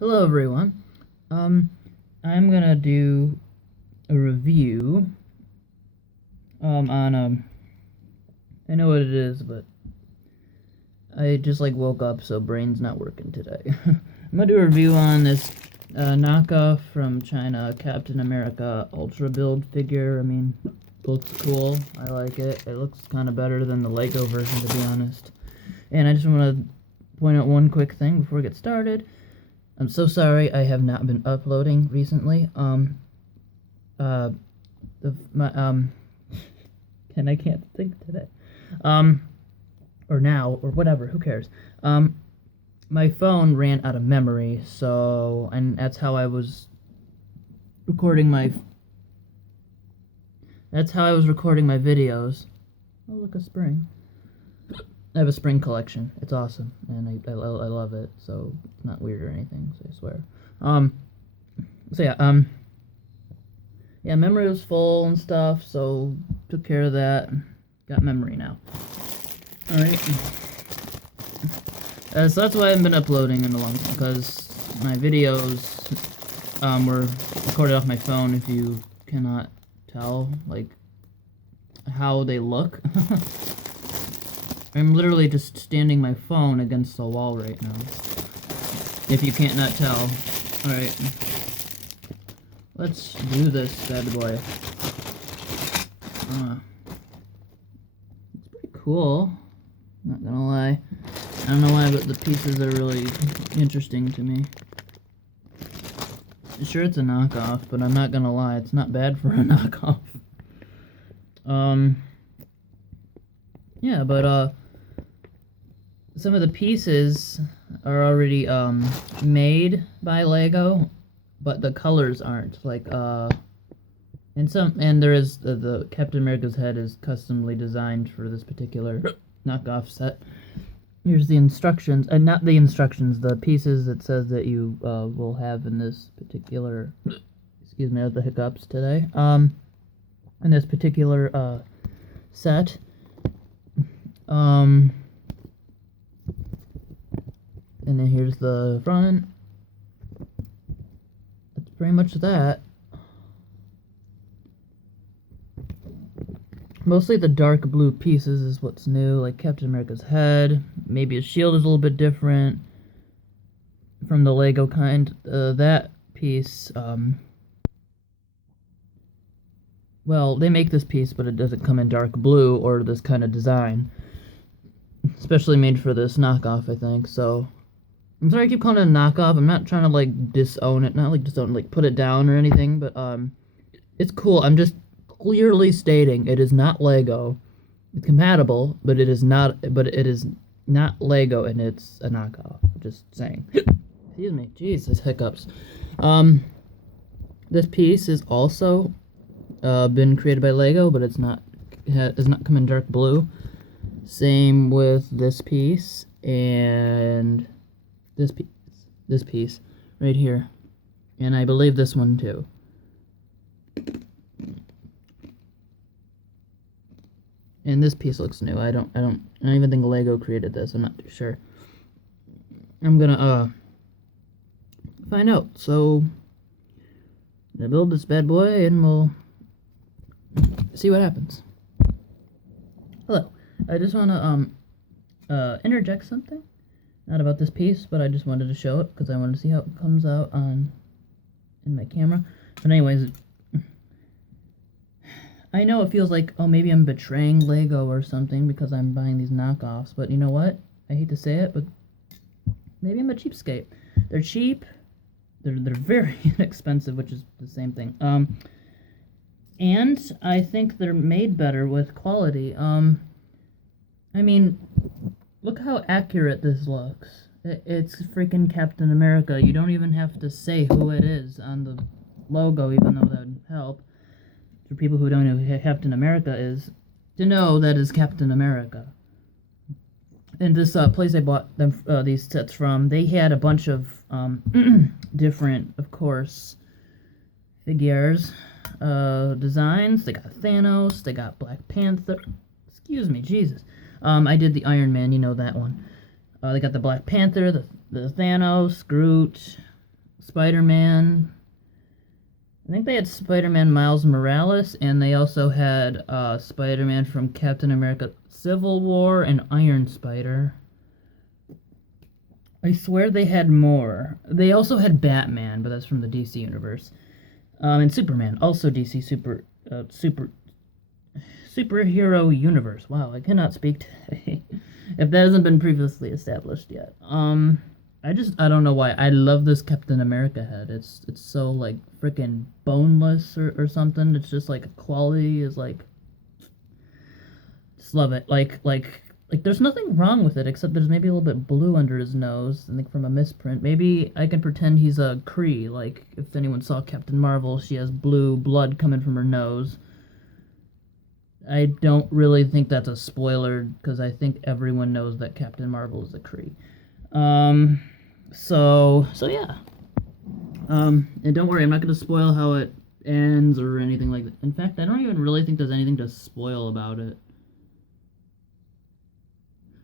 Hello everyone. I'm gonna do a review on I know what it is, but I just woke up, so brain's not working today. I'm gonna do a review on this knockoff from China, Captain America Ultra Build figure. I mean, looks cool. I like it. It looks kind of better than the Lego version, to be honest. And I just want to point out one quick thing before we get started. I'm so sorry I have not been uploading recently. And I can't think today. Or now, or whatever, who cares? My phone ran out of memory, so, and that's how I was recording my videos. Oh, look, a spring. I have a spring collection. It's awesome, and I love it, so it's not weird or anything, so I swear. Yeah, memory was full and stuff, so took care of that. Got memory now. Alright. So that's why I haven't been uploading in a long time, because my videos were recorded off my phone, if you cannot tell, how they look. I'm literally just standing my phone against the wall right now. If you can't not tell. Alright. Let's do this bad boy. It's pretty cool. Not gonna lie. I don't know why, but the pieces are really interesting to me. Sure, it's a knockoff, but I'm not gonna lie, it's not bad for a knockoff. Yeah, but some of the pieces are already made by Lego, but the colors aren't. And there is the Captain America's head is customly designed for this particular knockoff set. Here's the instructions, and not the instructions, the pieces it says that you will have in this particular. Excuse me, I have the hiccups today. In this particular set. And then here's the front. That's pretty much that. Mostly the dark blue pieces is what's new, like Captain America's head. Maybe his shield is a little bit different from the Lego kind. That piece, well, they make this piece, but it doesn't come in dark blue or this kind of design. Especially made for this knockoff, I think, so. I'm sorry I keep calling it a knockoff. I'm not trying to, disown it. Not, disown it, put it down or anything, but, it's cool. I'm just clearly stating it is not Lego. It's compatible, but it is not Lego, and it's a knockoff. Just saying. Excuse me. Jeez, these hiccups. This piece is also been created by Lego, but does not come in dark blue. Same with this piece and this piece right here, and I believe this one too. And this piece looks new. I don't even think Lego created this. I'm not too sure. I'm gonna find out. So I'm gonna build this bad boy, and we'll see what happens. Hello. I just want to interject something. Not about this piece, but I just wanted to show it because I wanted to see how it comes out in my camera. But anyways, I know it feels like, oh, maybe I'm betraying Lego or something because I'm buying these knockoffs. But you know what? I hate to say it, but maybe I'm a cheapskate. They're cheap. They're very inexpensive, which is the same thing. And I think they're made better with quality. I mean, look how accurate this looks. It's freaking Captain America. You don't even have to say who it is on the logo, even though that would help. For people who don't know who Captain America is, to know that is Captain America. And this place I bought them these sets from, they had a bunch of different, of course, figures, designs. They got Thanos, they got Black Panther. Excuse me, Jesus. I did the Iron Man, you know that one. They got the Black Panther, the Thanos, Groot, Spider-Man. I think they had Spider-Man Miles Morales, and they also had Spider-Man from Captain America Civil War and Iron Spider. I swear they had more. They also had Batman, but that's from the DC universe. And Superman, also DC superhero universe. Wow, I cannot speak today. If that hasn't been previously established yet. I don't know why. I love this Captain America head. It's so like freaking boneless or something. It's just like quality is like just love it. Like there's nothing wrong with it except there's maybe a little bit blue under his nose, I think from a misprint. Maybe I can pretend he's a Kree, like if anyone saw Captain Marvel, she has blue blood coming from her nose. I don't really think that's a spoiler because I think everyone knows that Captain Marvel is a Kree. So yeah. And don't worry, I'm not going to spoil how it ends or anything like that. In fact, I don't even really think there's anything to spoil about it.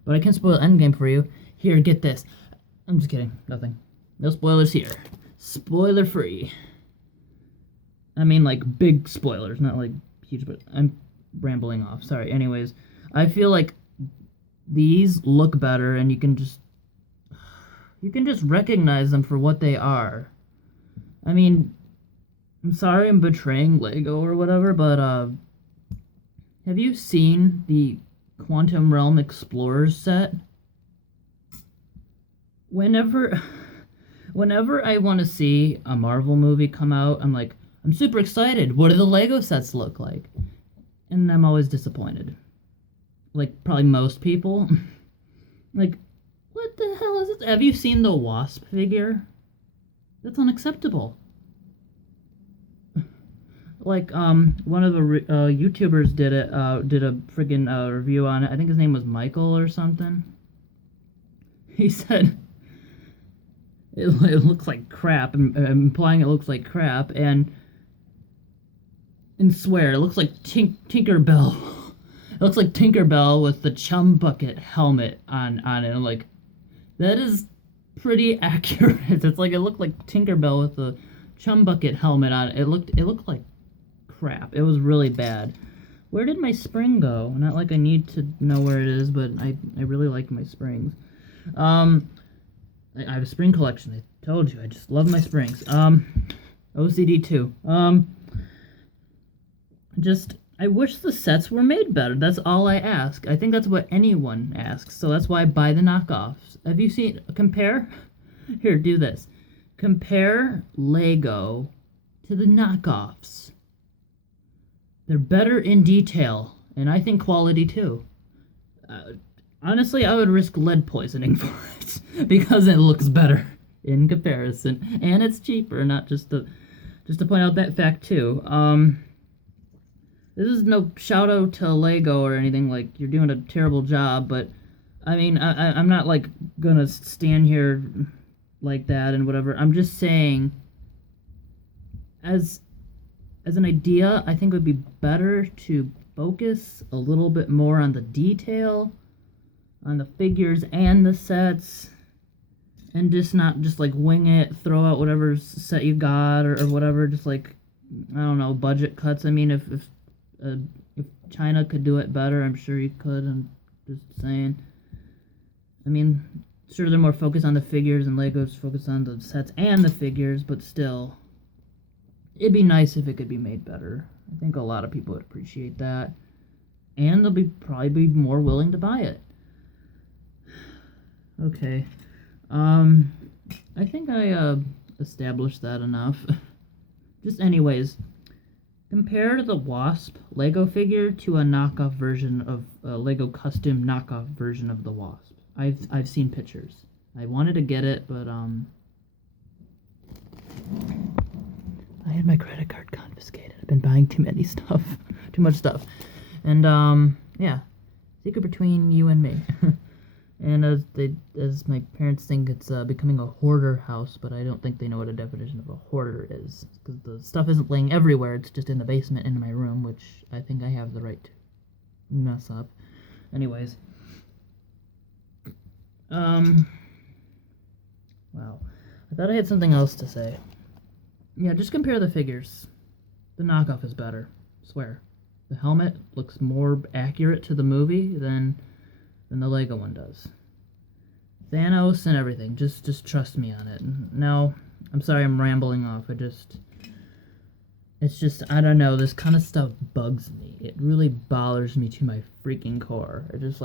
But I can spoil Endgame for you. Here, get this. I'm just kidding. Nothing. No spoilers here. Spoiler free. I mean, like, big spoilers, not like huge, but I'm rambling off. Sorry. Anyways, I feel like these look better and you can just recognize them for what they are. I mean, I'm sorry I'm betraying Lego or whatever, but have you seen the Quantum Realm Explorers set? Whenever I want to see a Marvel movie come out, I'm like, I'm super excited. What do the Lego sets look like? And I'm always disappointed. Like probably most people. Like, what the hell is it? Have you seen the Wasp figure? That's unacceptable. Like, one of the YouTubers did a friggin' review on it. I think his name was Michael or something. He said it looks like crap, implying it looks like crap, and swear it looks like Tinkerbell. It looks like Tinkerbell with the chum bucket helmet on it. I'm like, that is pretty accurate. It's like it looked like Tinkerbell with the chum bucket helmet on it. It looked like crap. It was really bad. Where did my spring go? Not like I need to know where it is, but I really like my springs. I have a spring collection. I told you, I just love my springs. OCD too. I wish the sets were made better. That's all I ask. I think that's what anyone asks. So that's why I buy the knockoffs. Have you seen, compare? Here, do this. Compare Lego to the knockoffs. They're better in detail, and I think quality too. Honestly, I would risk lead poisoning for it because it looks better in comparison, and it's cheaper. Not just to point out that fact too. This is no shout out to Lego or anything. Like you're doing a terrible job, but I mean, I'm not like gonna stand here like that and whatever. I'm just saying, as an idea, I think it would be better to focus a little bit more on the detail, on the figures and the sets, and just not just like wing it, throw out whatever set you got or whatever, just like, I don't know, budget cuts. I mean, if China could do it better, I'm sure you could. I'm just saying. I mean, sure, they're more focused on the figures and Lego's focused on the sets and the figures, but still, it'd be nice if it could be made better. I think a lot of people would appreciate that. And they'll probably be more willing to buy it. Okay. I think I established that enough. Just anyways, compare the Wasp Lego figure to a knockoff version of a Lego custom knockoff version of the Wasp. I've seen pictures. I wanted to get it, but I had my credit card confiscated. I've been buying too much stuff. And yeah, secret between you and me. And as my parents think it's becoming a hoarder house, but I don't think they know what a definition of a hoarder is, because the stuff isn't laying everywhere. It's just in the basement in my room, which I think I have the right to mess up. Anyways, wow, I thought I had something else to say. Yeah, just compare the figures. The knockoff is better. Swear. The helmet looks more accurate to the movie than the Lego one does. Thanos and everything. Just trust me on it. Now, I'm sorry I'm rambling off. It's just, I don't know, this kind of stuff bugs me. It really bothers me to my freaking core. Just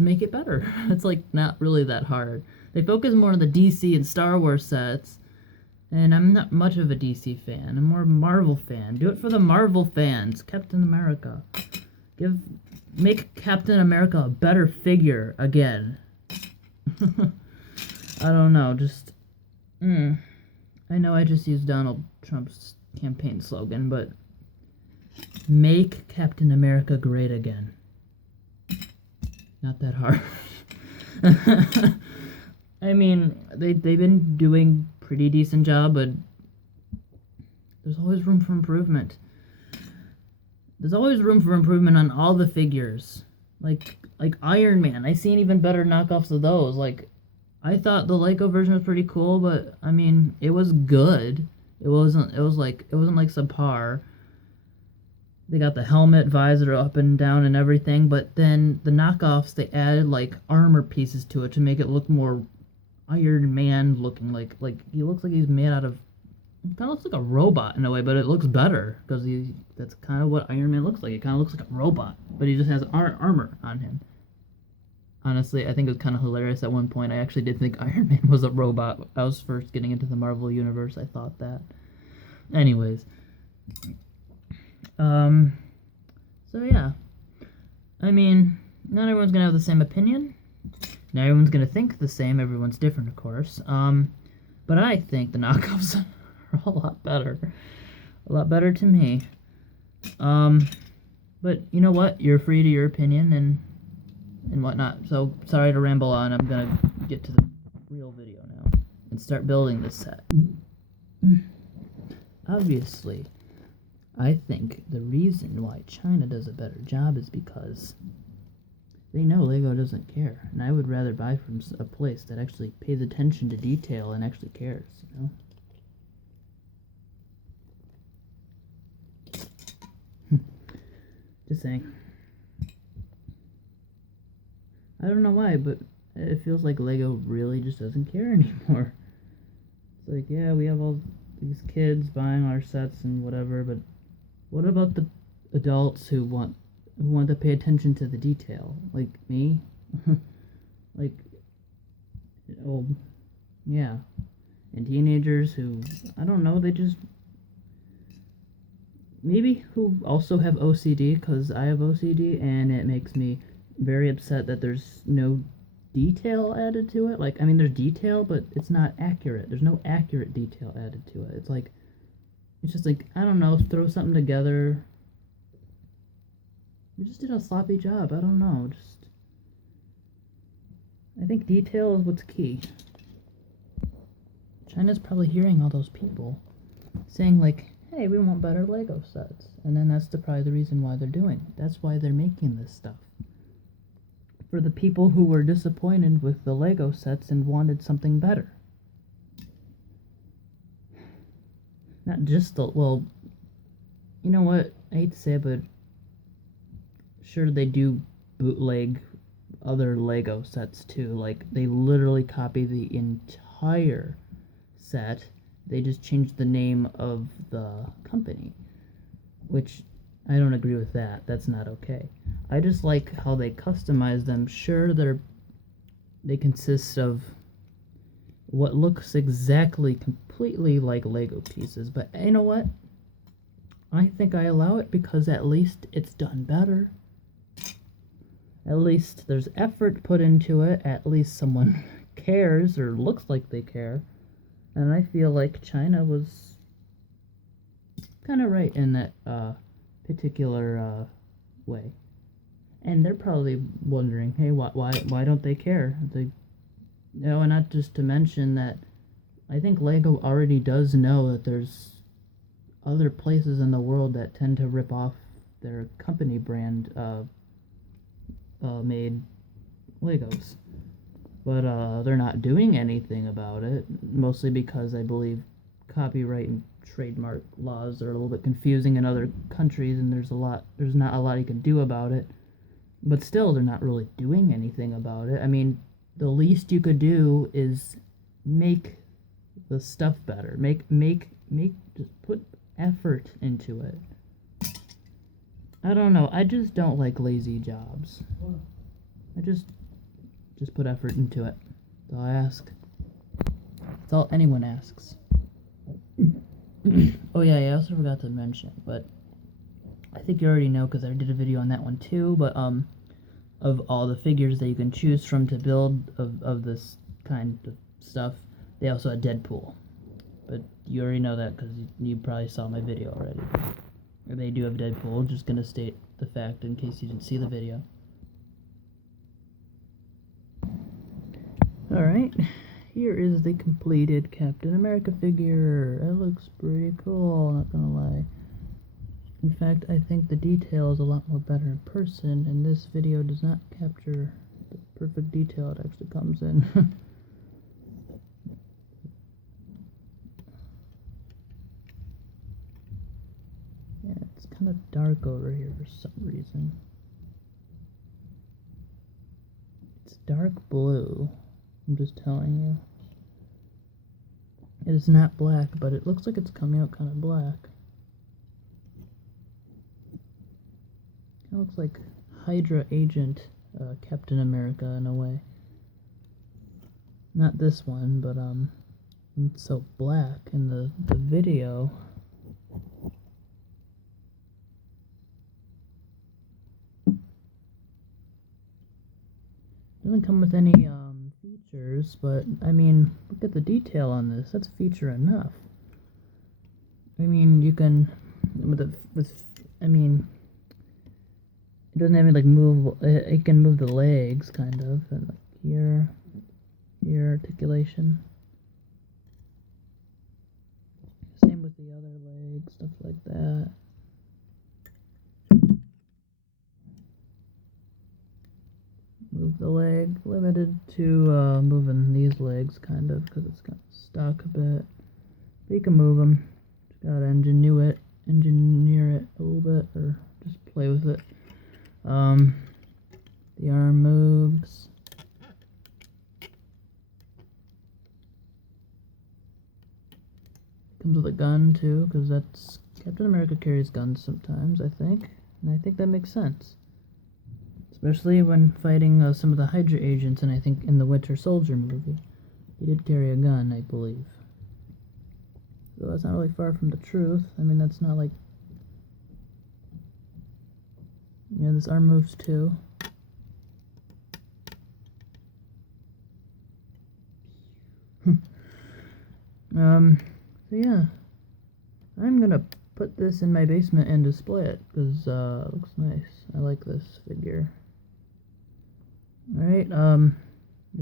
make it better. It's like not really that hard. They focus more on the DC and Star Wars sets, and I'm not much of a DC fan. I'm more a Marvel fan. Do it for the Marvel fans. Captain America. Make Captain America a better figure again. I don't know, I know I just used Donald Trump's campaign slogan, but make Captain America great again. Not that hard. I mean, they've been doing pretty decent job, but there's always room for improvement. There's always room for improvement on all the figures. Like Iron Man. I seen even better knockoffs of those. Like, I thought the Lego version was pretty cool, but I mean, it was good. It wasn't like subpar. They got the helmet, visor up and down and everything, but then the knockoffs, they added like armor pieces to it to make it look more Iron Man looking. Like he looks like he's made out of, it kind of looks like a robot in a way, but it looks better because that's kind of what Iron Man looks like. It kind of looks like a robot, but he just has armor on him. Honestly, I think it was kind of hilarious at one point. I actually did think Iron Man was a robot. I was first getting into the Marvel Universe. I thought that. Anyways. So yeah. I mean, not everyone's going to have the same opinion. Not everyone's going to think the same. Everyone's different, of course. But I think the knockoffs are a lot better. A lot better to me. But you know what? You're free to your opinion and whatnot. So, sorry to ramble on. I'm gonna get to the real video now and start building this set. Obviously, I think the reason why China does a better job is because they know Lego doesn't care. And I would rather buy from a place that actually pays attention to detail and actually cares, you know? Just saying. I don't know why, but it feels like Lego really just doesn't care anymore. It's like, yeah, we have all these kids buying our sets and whatever, but what about the adults who want to pay attention to the detail? Like me? Like, oh, yeah. And teenagers who, I don't know, they just, maybe who also have OCD, because I have OCD, and it makes me very upset that there's no detail added to it. Like, I mean, there's detail, but it's not accurate. There's no accurate detail added to it. It's just like, I don't know, throw something together. We just did a sloppy job. I don't know. I think detail is what's key. China's probably hearing all those people saying like, hey, we want better Lego sets. And then that's probably the reason why they're doing it. That's why they're making this stuff. For the people who were disappointed with the Lego sets and wanted something better. Not just well, you know what? I hate to say it, but sure, they do bootleg other Lego sets too. Like, they literally copy the entire set. They just changed the name of the company, which I don't agree with that. That's not okay. I just like how they customize them. Sure, they consist of what looks exactly completely like Lego pieces, but you know what? I think I allow it because at least it's done better. At least there's effort put into it. At least someone cares or looks like they care. And I feel like China was kind of right in that particular way. And they're probably wondering, hey, why don't they care? And not just to mention that I think Lego already does know that there's other places in the world that tend to rip off their company brand made Legos. but they're not doing anything about it, mostly because I believe copyright and trademark laws are a little bit confusing in other countries, and there's not a lot you can do about it. But still, they're not really doing anything about it. I mean, the least you could do is make the stuff better. Just put effort into it. I don't know. I just don't like lazy jobs. I just put effort into it. That's all I ask. That's all anyone asks. Oh yeah, I also forgot to mention, but I think you already know because I did a video on that one too, but of all the figures that you can choose from to build of this kind of stuff, they also had Deadpool. But you already know that because you probably saw my video already. They do have Deadpool, just gonna state the fact in case you didn't see the video. Alright, here is the completed Captain America figure. It looks pretty cool, not gonna lie. In fact, I think the detail is a lot more better in person, and this video does not capture the perfect detail it actually comes in. Yeah, it's kind of dark over here for some reason. It's dark blue, I'm just telling you. It is not black, but it looks like it's coming out kind of black. It looks like Hydra agent Captain America in a way. Not this one, but it's so black in the video. Doesn't come with any features, but I mean, look at the detail on this. That's feature enough. I mean, you can I mean, it doesn't have any like move. It can move the legs, kind of, and like here articulation. Same with the other leg, stuff like that. Move the leg, limited to moving these legs, kind of, because it's got stuck a bit. But you can move them. Just gotta engineer it a little bit, or just play with it. The arm moves. Comes with a gun too, because that's Captain America carries guns sometimes, I think, and I think that makes sense, especially when fighting some of the Hydra agents. And I think in the Winter Soldier movie, he did carry a gun, I believe. So that's not really far from the truth. I mean, that's not like. Yeah, this arm moves too. So yeah, I'm gonna put this in my basement and display it because it looks nice. I like this figure. Alright,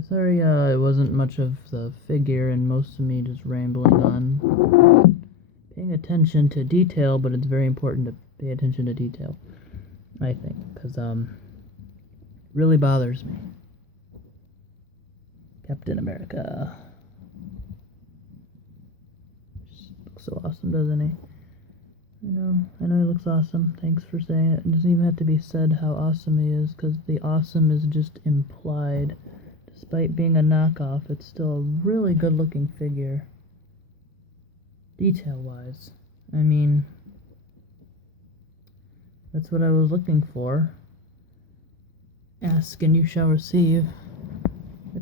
sorry it wasn't much of the figure and most of me just rambling on, paying attention to detail, but it's very important to pay attention to detail, I think, because really bothers me. Captain America. Just looks so awesome, doesn't he? I know he looks awesome. Thanks for saying it. It doesn't even have to be said how awesome he is, because the awesome is just implied. Despite being a knockoff, it's still a really good looking figure. Detail-wise. I mean, that's what I was looking for. Ask and you shall receive.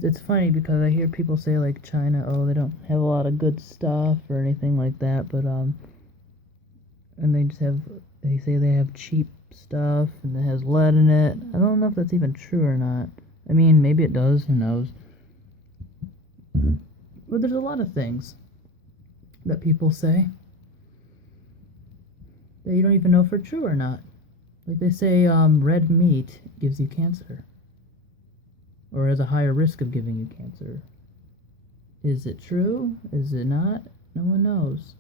It's funny because I hear people say like China, oh, they don't have a lot of good stuff or anything like that, but and they say they have cheap stuff and it has lead in it. I don't know if that's even true or not. I mean, maybe it does, who knows. But there's a lot of things that people say that you don't even know if are true or not. Like they say red meat gives you cancer, or has a higher risk of giving you cancer. Is it true? Is it not? No one knows.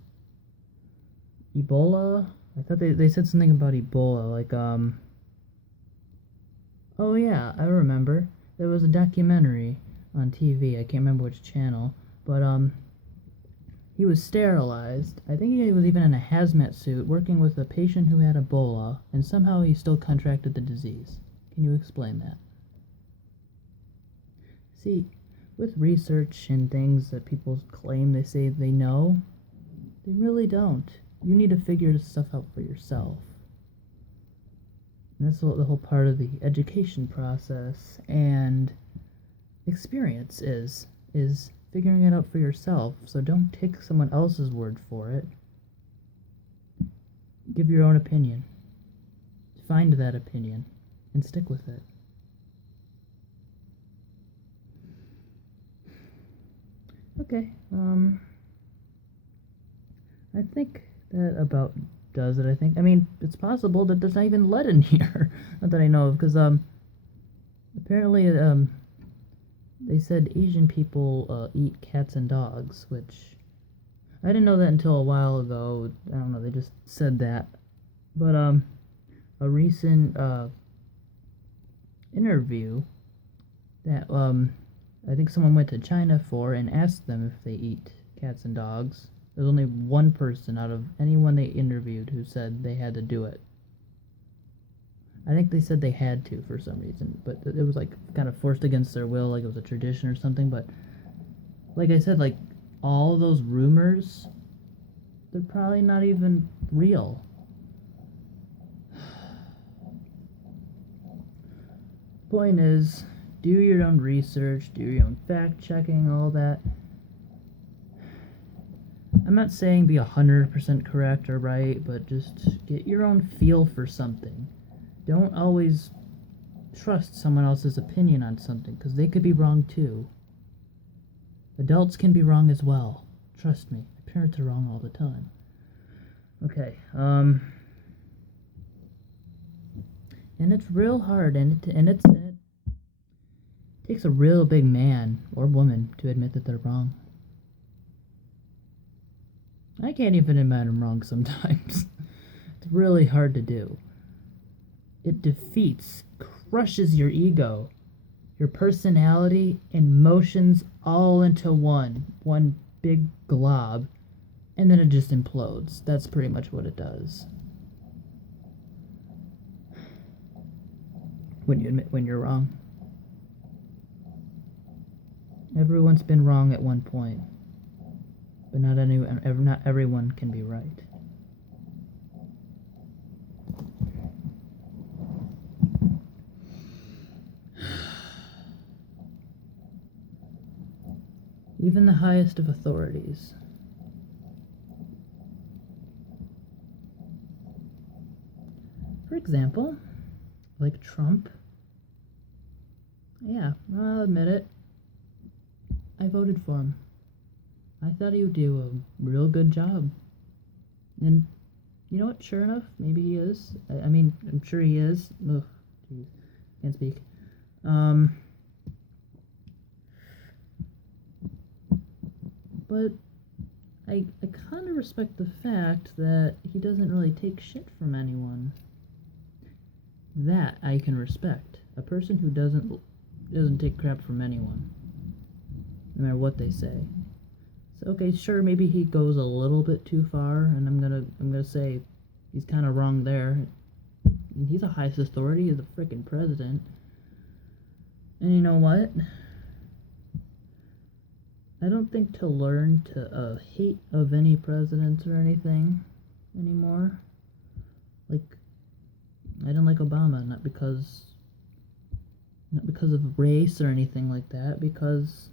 Ebola? I thought they said something about Ebola, like, oh yeah, I remember. There was a documentary on TV. I can't remember which channel, but he was sterilized. I think he was even in a hazmat suit working with a patient who had Ebola, and somehow he still contracted the disease. Can you explain that? See, with research and things that people claim they say they know, they really don't. You need to figure this stuff out for yourself. And that's what the whole part of the education process and experience is figuring it out for yourself. So don't take someone else's word for it. Give your own opinion. Find that opinion and stick with it. Okay, I think that about does it, I think. I mean, it's possible that there's not even lead in here. Not that I know of, because, apparently, they said Asian people, eat cats and dogs, which I didn't know that until a while ago. I don't know, they just said that. But, a recent, interview that, I think someone went to China for and asked them if they eat cats and dogs. There's only one person out of anyone they interviewed who said they had to do it. I think they said they had to for some reason, but it was like kind of forced against their will, like it was a tradition or something. But like I said, like all those rumors, they're probably not even real. Point is, do your own research, do your own fact checking, all that. I'm not saying be 100% correct or right, but just get your own feel for something. Don't always trust someone else's opinion on something, because they could be wrong too. Adults can be wrong as well. Trust me, my parents are wrong all the time. Okay, and it's real hard, and it takes a real big man or woman to admit that they're wrong. I can't even admit I'm wrong sometimes. It's really hard to do. It defeats, crushes your ego, your personality, and emotions all into one big glob, and then it just implodes. That's pretty much what it does. When you admit when you're wrong. Everyone's been wrong at one point, but not everyone can be right. Even the highest of authorities. For example, like Trump. Yeah, I'll admit it. I voted for him. I thought he would do a real good job. And you know what? Sure enough, maybe he is. I mean, I'm sure he is. Ugh, jeez, can't speak. But I kind of respect the fact that he doesn't really take shit from anyone. That I can respect. A person who doesn't take crap from anyone, no matter what they say. So okay, sure, maybe he goes a little bit too far, and I'm gonna say he's kind of wrong there. He's the highest authority. He's the freaking president. And you know what? I don't think to learn to hate of any presidents or anything anymore. Like, I didn't like Obama, not because of race or anything like that, because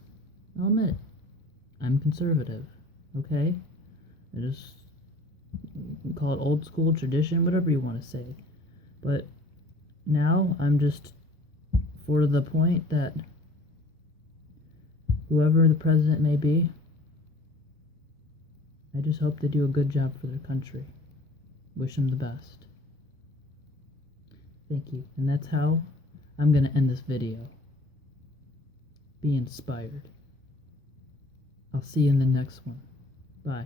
I'll admit it, I'm conservative, okay? I just, you can call it old school tradition, whatever you want to say. But now I'm just for the point that whoever the president may be, I just hope they do a good job for their country. Wish them the best. Thank you. And that's how I'm going to end this video. Be inspired. I'll see you in the next one. Bye.